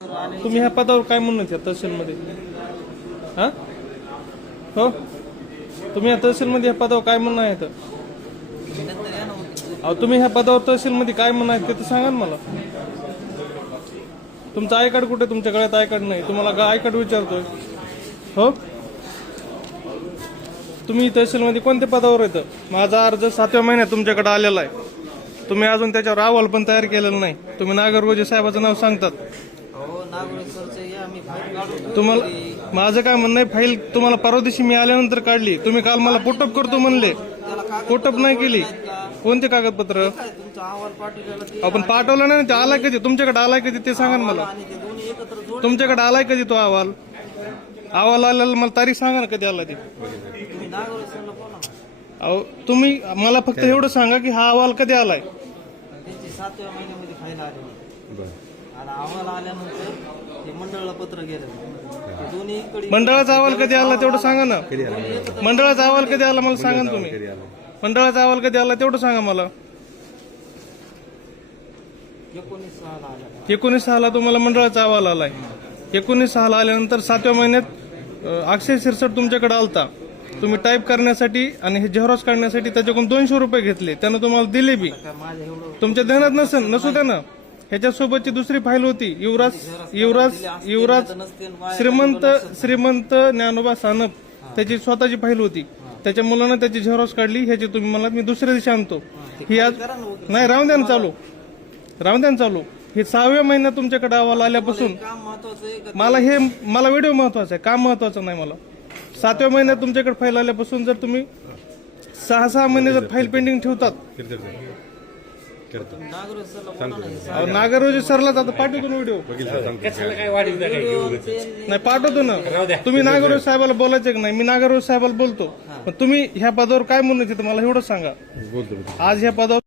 तुम्ही ह्या पदावर काय म्हणून येत्या तहसीलमध्ये? हा हो, तुम्ही या तहसीलमध्ये ह्या पदावर काय म्हणणं आहे तर? अहो, तुम्ही ह्या पदावर तहसीलमध्ये काय म्हणणं आहे ते तर सांगा ना मला. तुमचं आय कार्ड कुठे? तुमच्या गळ्यात आय कार्ड नाही. तुम्हाला आय कार्ड विचारतोय. हो, तुम्ही तहसीलमध्ये कोणत्या पदावर येतं? माझा अर्ज 7व्या महिन्यात तुमच्याकडे आलेला आहे. तुम्ही अजून त्याच्यावर अहवाल पण तयार केलेला नाही. तुम्ही नागरगोजे साहेबाचं नाव सांगतात. तुम्हाला माझं काय म्हणणं आहे, फाईल तुम्हाला परवा दिवशी मी आल्यानंतर काढली. तुम्ही काल मला पोटअप करतो म्हणले, पोटअप नाही केली. कोणते कागदपत्र? आपण पाठवलं नाही. ते आलाय कधी? तुमच्याकडे आलाय कधी ते सांगा ना मला. तुमच्याकडे आलाय कधी तो अहवाल? अहवाल आलेला मला तारीख सांगा ना कधी आला ते. अहो, तुम्ही मला फक्त एवढं सांगा की हा अहवाल कधी आलाय. 7व्या महिन्यामध्ये फाईल आली आणि अहवाल आल्यानंतर मंडळाला पत्र गेलं. दोन्ही मंडळाचा अहवाल कधी आला तेवढं सांगा ना. मंडळाचा अहवाल कधी आला मला सांगा ना तुम्ही. मंडळाचा अहवाल कधी आला तेवढं सांगा मला. 19/6 तुम्हाला मंडळाचा अहवाल आलाय. 19/6 आल्यानंतर 7व्या महिन्यात अक्षय शिरसट तुमच्याकडे आलता. तुम्ही टाईप करण्यासाठी आणि हे झेरॉक्स काढण्यासाठी त्याच्याकडून 200 रुपये घेतले. त्यानं तुम्हाला दिले बी. तुमच्या ध्यानात नसू द्या ना. ह्याच्यासोबतची दुसरी फाईल होती युवराज श्रीमंत ज्ञानोबा सानप. त्याची स्वतःची फाईल होती. त्याच्या मुलानं त्याची झेरॉक्स काढली. ह्याची तुम्ही मला मी दुसऱ्या दिवशी आणतो. ही आज नाही, राहून द्या ना चालू. हे 6व्या महिन्यात तुमच्याकडे अहवाल आल्यापासून मला व्हिडिओ महत्वाचा आहे, काम महत्वाचं नाही मला. 7व्या महिन्यात तुमच्याकडे फाईल आल्यापासून जर तुम्ही 6 महिने जर फाईल पेंडिंग ठेवतात. नागरगोजे सरला आता पाठवतो ना व्हिडिओ. नाही पाठवतो ना. तुम्ही नागरगोजे साहेबाला बोलायचं की नाही? मी नागरगोजे साहेबाला बोलतो. तुम्ही ह्या पदावर काय म्हणून येते मला एवढंच सांगा. आज ह्या पदावर